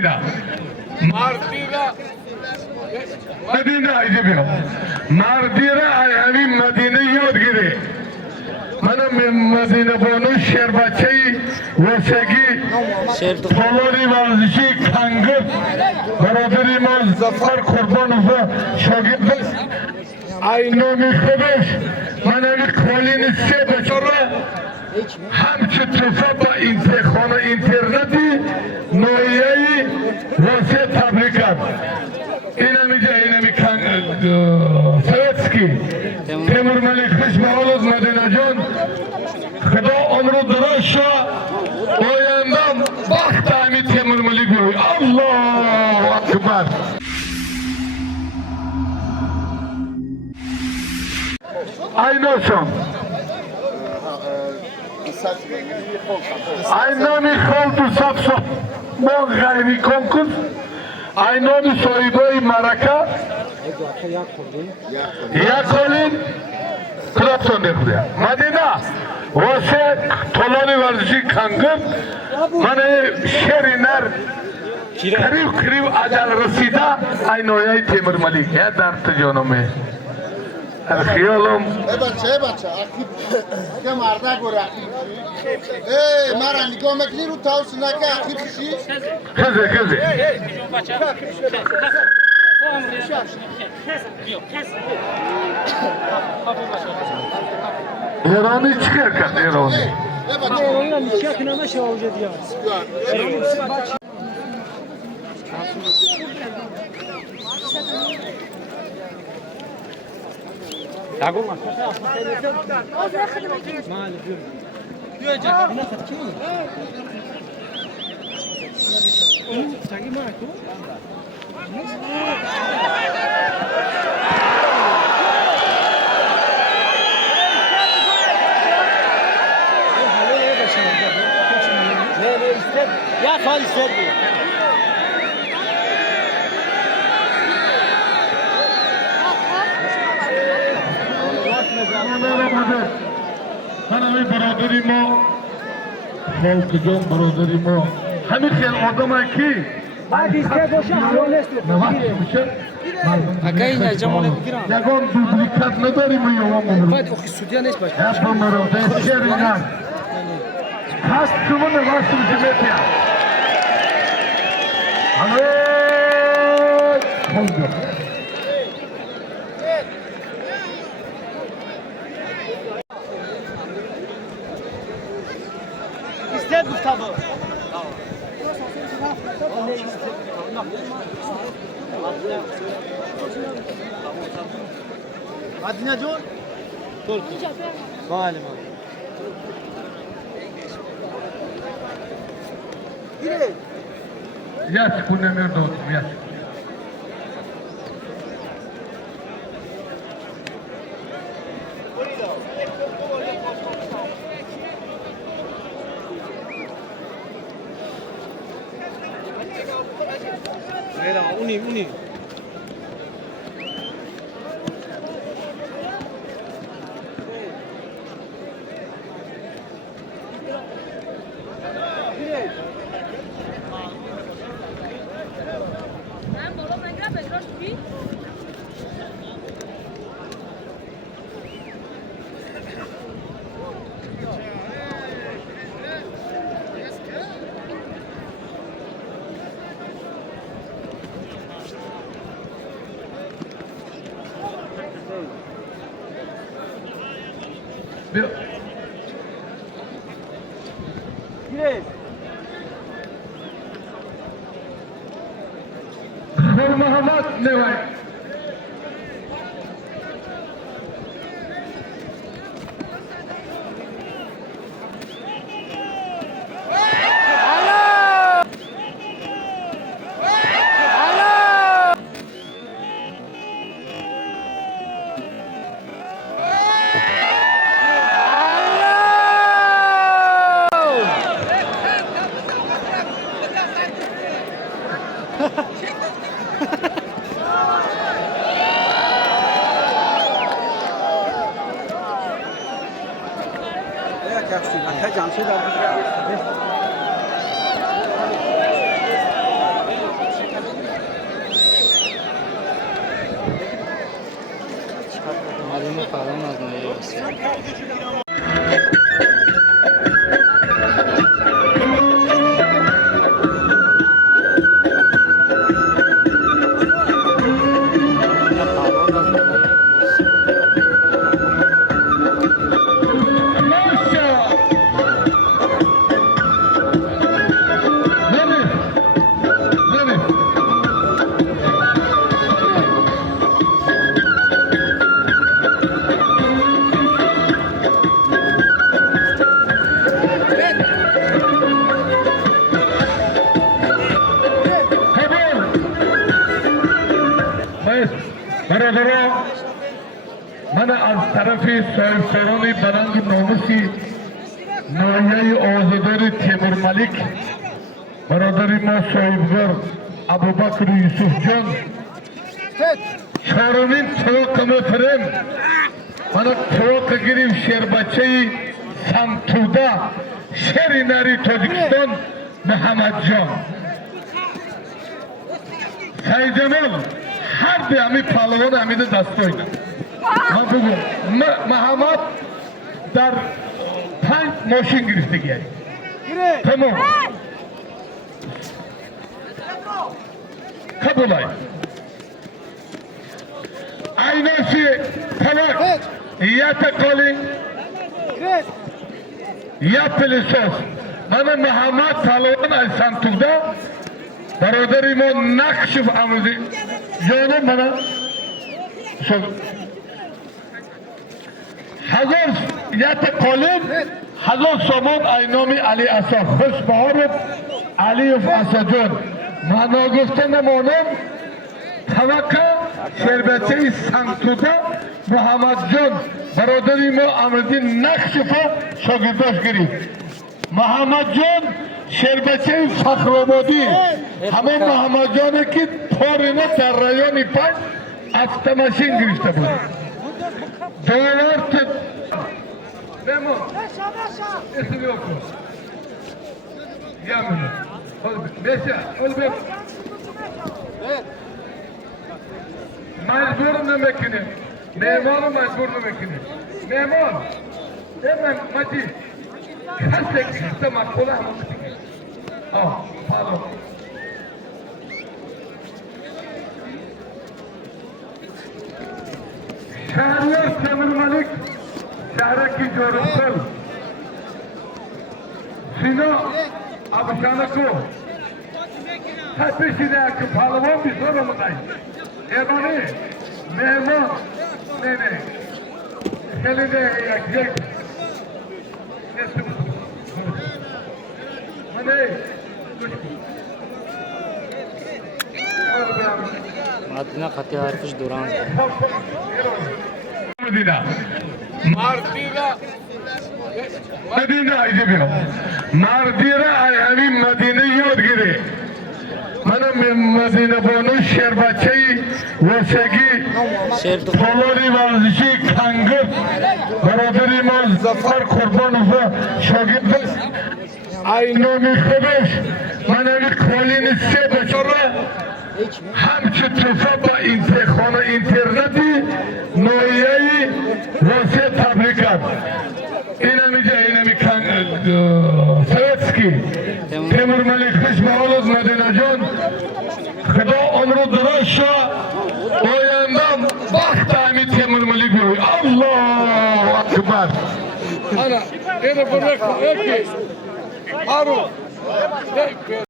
Medina. Medina ayıbıyor. Mardira ayağım Medine yod giri. Bana Medine bunu şerbaçayı vesegi Polori vazişi kangır Baradarımız Zafer Kurbanova şagirdiz Ayno Mikhobeş Bana bir kolini se beçara همچه توفا با خانه اینترنتی نویهی واسه تبریکت این همیجا این همی سویتسکی تیمور ملیک خوش مولد مدینه جان خدا عمرو درست شا آیندم وقت همی تیمور ملیک بیوی الله اکبر aynı Aynami Kholdu Sapso Mon Gayri Konkurs Aynami Soyboy Maraka Yakolin Trabzon derdi. Madina Vase Tolani Varzi Kangır Mane Şeriner Kriv Acal Rasida Aynoyay Temur Malik Ya Dartı Jonume Arxiyalım. Bacha, akib ke marda gora. Mara niko mekni ru tavs naka akib shi. Kızı. İran'ı çıkar kan İran'ı. İran'ı çıkar kan şey olacak ya. Tago mas. Mal diyor. Diyor canım. Ne satki mi? Tagi mı tu? Ne ister? Ya fal ister. Bana bir برادری ما خالق جان برادری ما همین خیلی آدم ها کی بعد ایسته باشه حوال است اگه این جمعه بگیرم یکان دوبلیکت نداریم یا ما بعد اوکی سودیا نیست باشه yapma مرا دستگر اینم هست شما نواشتم جمعیتیا همه خالق جان İster Gustavo. Adina John? Turki. Malum. Yaş bu nemir dostum yaş. Mira, uni. Nur Muhammed ne var? پران از نایه برادران، من از طرف صاحبسران برنگ ناموسی نایه آزادار تیمور ملک برادری ما صاحبزر ابوبکر یوسف جان چهارمین طلاق محترم من طلاق گیریم شیر بچه سمتوده شیر نری تاجیکستان محمد جان سعی جمال هر به همی پهلوان همیده دستاییم من بگم محمد در 5 ماشین گرفته گیری تمام قبول های aynası talak ya tekoli ya pilisos bana Muhammed Talon ay Santuda برادریم نقشف آمده جانم بنا هزار یت قالب هزار سامان اینامی علی اسد خوش بهارت علی اسدجان معنا گفتن نمانم توقع شربچه سنتودا محمد جان برادری ما آمده نقشف شاگرداش گرید محمد جان شربچه فخرآبادی همه محمد جانه که پارینه در رایان پنج افتماشین گرفته بود دوارت نمو اسمی اوکن یا منو بیشه اول بیم مجبور نمیکنیم مهمان مجبور نمیکنیم مهمان من مجید کسی کسی مقبوله همون پالو شهریار تیمور ملک شهرکی جورکل سینا ابشانکو تپیشیده که پالوان بیزور مدای ایمانی مهمان نه خیلی ده یک مدینه خطی حرفش دوران مدینه ایجا بیا مردیره ای همین مدینه یاد گیره منم مدینه بانو شیر بچه وسگی پالاری ورزشی کنگر برادری ما زفر قربانوف شاگرد اینامی خودش من اگه کالین سه بچاره همچه توفا با خانه اینترنتی نویهی واسه تبریکت اینمی جا اینمی سویتسکی تیمور ملک خوش بحالت مدینه جان خدا عمرو دراز شا آیندم وقت همی تیمور ملک بروی الله اکبر انا اینو برکن یکی آرو